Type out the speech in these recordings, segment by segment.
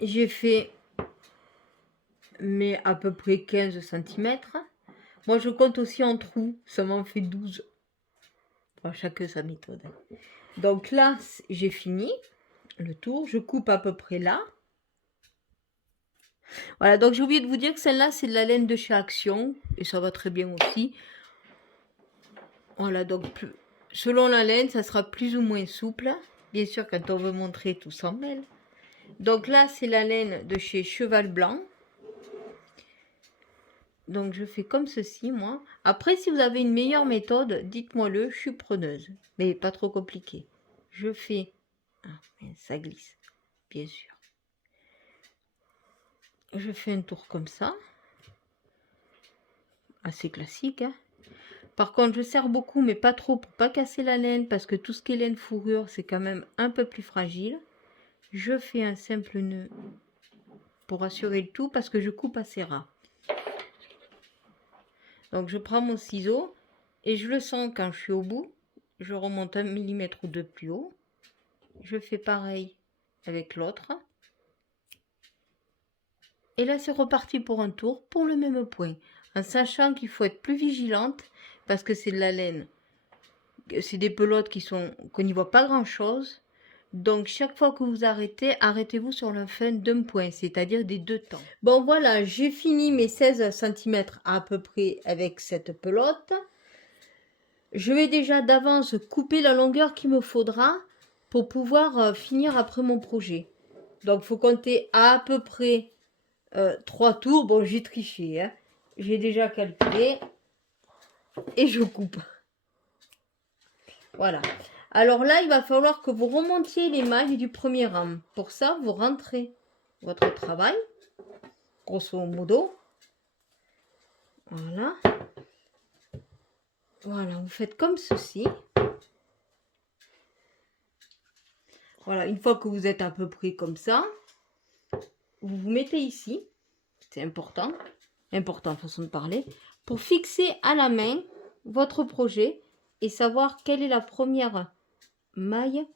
j'ai fait mais à peu près 15 centimètres. Moi, je compte aussi en trous, ça m'en fait 12. Enfin, chacun sa méthode. Donc là, j'ai fini le tour. Je coupe à peu près là. Voilà, donc j'ai oublié de vous dire que celle-là, c'est de la laine de chez Action. Et ça va très bien aussi. Voilà, donc selon la laine, ça sera plus ou moins souple. Bien sûr, quand on veut montrer, tout s'en mêle. Donc là, c'est la laine de chez Cheval Blanc. Donc je fais comme ceci, moi. Après, si vous avez une meilleure méthode, dites-moi-le, je suis preneuse. Mais pas trop compliqué. Je fais... Ah, ça glisse, bien sûr. Je fais un tour comme ça. Assez classique, hein. Par contre, je serre beaucoup, mais pas trop pour pas casser la laine, parce que tout ce qui est laine fourrure, c'est quand même un peu plus fragile. Je fais un simple nœud pour assurer le tout, parce que je coupe assez ras. Donc je prends mon ciseau et je le sens quand je suis au bout. Je remonte 1 mm ou 2 plus haut. Je fais pareil avec l'autre. Et là, c'est reparti pour un tour pour le même point. En sachant qu'il faut être plus vigilante parce que c'est de la laine. C'est des pelotes qu'on n'y voit pas grand chose. Donc, chaque fois que vous arrêtez, arrêtez-vous sur la fin d'un point, c'est-à-dire des 2 temps. Bon, voilà, j'ai fini mes 16 cm à peu près avec cette pelote. Je vais déjà d'avance couper la longueur qu'il me faudra pour pouvoir finir après mon projet. Donc, il faut compter à peu près 3 tours. Bon, j'ai triché, hein. J'ai déjà calculé. Et je coupe. Voilà. Alors là, il va falloir que vous remontiez les mailles du premier rang. Pour ça, vous rentrez votre travail. Grosso modo. Voilà. Voilà, vous faites comme ceci. Voilà, une fois que vous êtes à peu près comme ça, vous vous mettez ici. C'est important. Important, façon de parler. Pour fixer à la main votre projet et savoir quelle est la première maille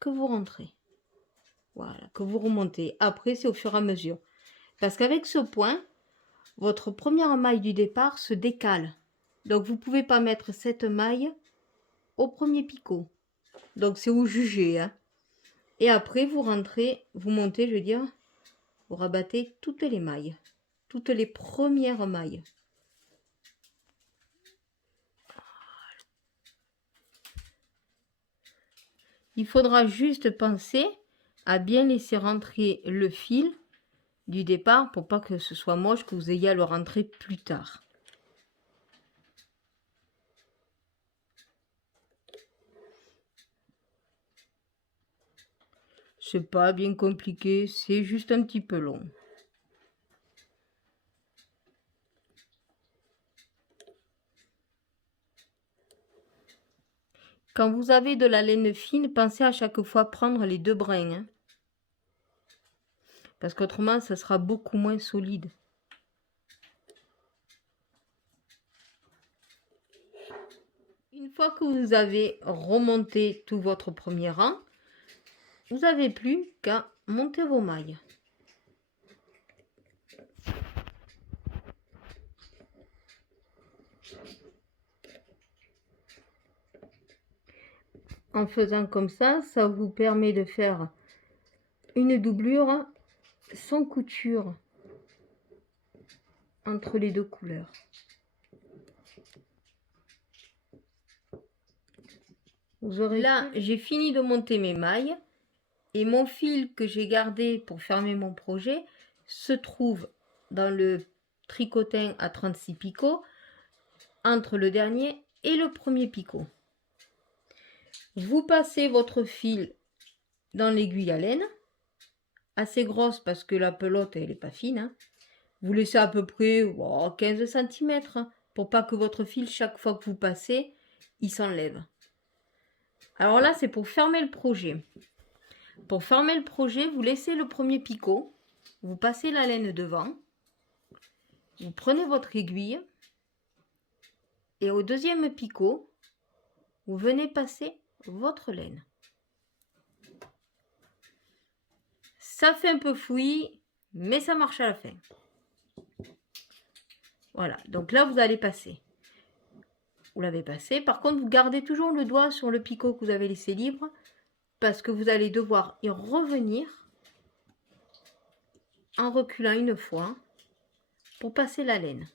que vous rentrez. Voilà, que vous remontez. Après, c'est au fur et à mesure. Parce qu'avec ce point, votre première maille du départ se décale. Donc, vous ne pouvez pas mettre cette maille au premier picot. Donc, c'est vous jugez, hein. Et après, vous rentrez, vous montez, je veux dire, vous rabattez toutes les mailles. Toutes les premières mailles. Il faudra juste penser à bien laisser rentrer le fil du départ pour pas que ce soit moche, que vous ayez à le rentrer plus tard. C'est pas bien compliqué, c'est juste un petit peu long. Quand vous avez de la laine fine, pensez à chaque fois prendre les 2 brins, hein. Parce qu'autrement, ça sera beaucoup moins solide. Une fois que vous avez remonté tout votre premier rang, vous n'avez plus qu'à monter vos mailles. En faisant comme ça vous permet de faire une doublure sans couture entre les 2 couleurs. Vous aurez là, j'ai fini de monter mes mailles et mon fil que j'ai gardé pour fermer mon projet se trouve dans le tricotin à 36 picots entre le dernier et le premier picot. Vous passez votre fil dans l'aiguille à laine, assez grosse parce que la pelote elle n'est pas fine, hein. Vous laissez à peu près 15 cm pour pas que votre fil, chaque fois que vous passez, il s'enlève. Alors là, c'est pour fermer le projet. Pour fermer le projet, vous laissez le premier picot, vous passez la laine devant, vous prenez votre aiguille et au deuxième picot, vous venez passer votre laine. Ça fait un peu fouillis, mais ça marche à la fin. Voilà, donc là, vous allez passer. Vous l'avez passé. Par contre, vous gardez toujours le doigt sur le picot que vous avez laissé libre parce que vous allez devoir y revenir en reculant une fois pour passer la laine.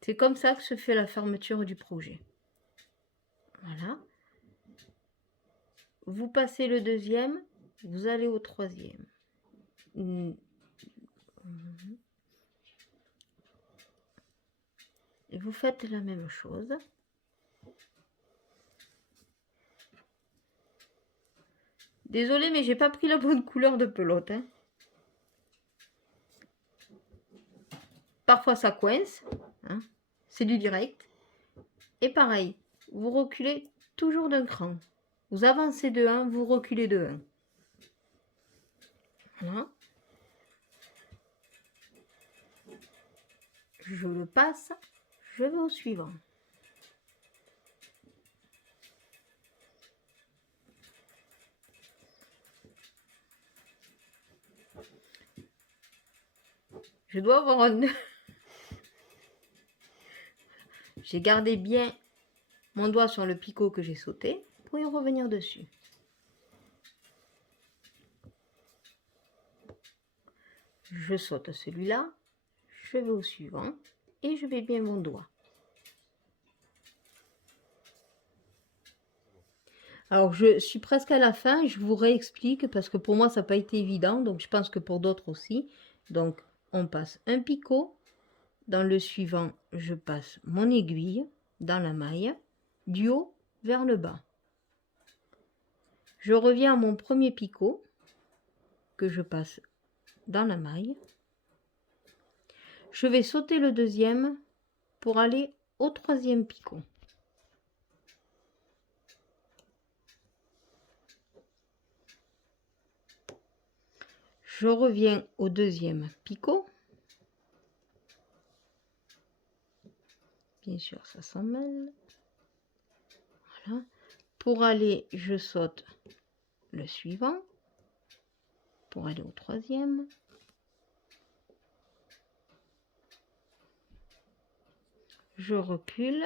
C'est comme ça que se fait la fermeture du projet. Voilà. Vous passez le deuxième, vous allez au troisième. Et vous faites la même chose. Désolée, mais j'ai pas pris la bonne couleur de pelote. Hein. Parfois ça coince. Hein. C'est du direct. Et pareil, vous reculez toujours d'un cran. Vous avancez de 1, vous reculez de 1. Voilà. Je le passe, je vais au suivant. Je dois avoir un... J'ai gardé bien mon doigt sur le picot que j'ai sauté pour y revenir dessus. Je saute celui-là, je vais au suivant et je vais bien mon doigt. Alors je suis presque à la fin, je vous réexplique parce que pour moi ça n'a pas été évident, donc je pense que pour d'autres aussi. Donc on passe un picot, dans le suivant je passe mon aiguille dans la maille, du haut vers le bas. Je reviens à mon premier picot que je passe dans la maille. Je vais sauter le deuxième pour aller au troisième picot. Je reviens au deuxième picot. Bien sûr, ça s'en mêle. Voilà. Pour aller, je saute le suivant. Pour aller au troisième. Je recule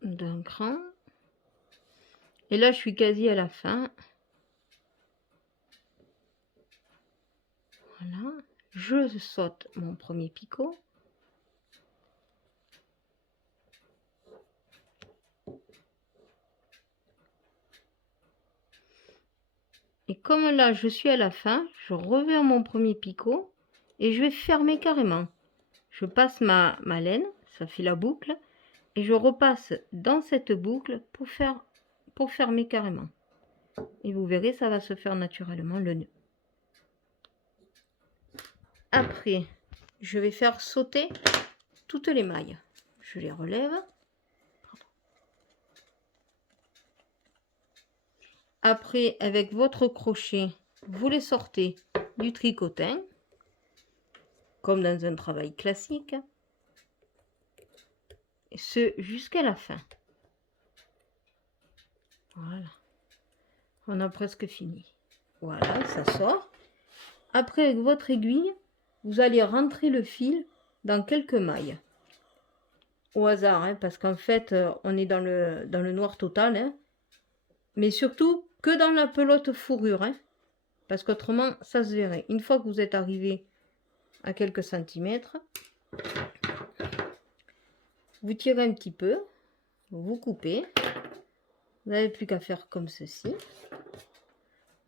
d'un cran. Et là, je suis quasi à la fin. Voilà. Je saute mon premier picot. Et comme là, je suis à la fin, je reviens à mon premier picot et je vais fermer carrément. Je passe ma laine, ça fait la boucle, et je repasse dans cette boucle pour fermer carrément. Et vous verrez, ça va se faire naturellement le nœud. Après, je vais faire sauter toutes les mailles. Je les relève. Après, avec votre crochet, vous les sortez du tricotin, comme dans un travail classique, et ce jusqu'à la fin. Voilà. On a presque fini. Voilà, ça sort. Après, avec votre aiguille, vous allez rentrer le fil dans quelques mailles. Au hasard, hein, parce qu'en fait, on est dans le noir total. Hein, mais surtout, que dans la pelote fourrure. Hein, parce qu'autrement, ça se verrait. Une fois que vous êtes arrivé à quelques centimètres, vous tirez un petit peu, vous coupez. Vous n'avez plus qu'à faire comme ceci.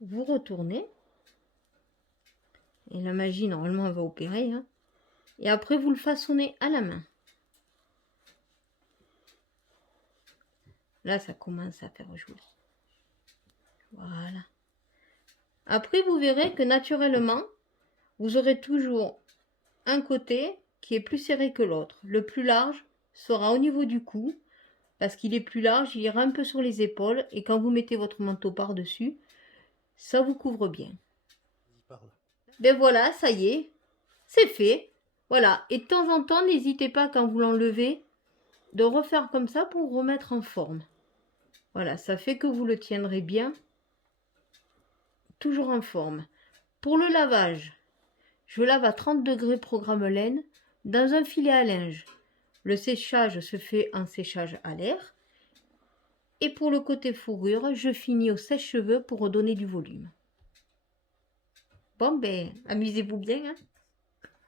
Vous retournez. Et la magie, normalement, elle va opérer. Hein. Et après, vous le façonnez à la main. Là, ça commence à faire joli. Voilà. Après, vous verrez que naturellement, vous aurez toujours un côté qui est plus serré que l'autre. Le plus large sera au niveau du cou. Parce qu'il est plus large, il ira un peu sur les épaules. Et quand vous mettez votre manteau par-dessus, ça vous couvre bien. Ben voilà, ça y est, c'est fait. Voilà, et de temps en temps, n'hésitez pas quand vous l'enlevez, de refaire comme ça pour remettre en forme. Voilà, ça fait que vous le tiendrez bien, toujours en forme. Pour le lavage, je lave à 30 degrés programme laine dans un filet à linge. Le séchage se fait en séchage à l'air. Et pour le côté fourrure, je finis au sèche-cheveux pour redonner du volume. Bon ben, amusez-vous bien, hein.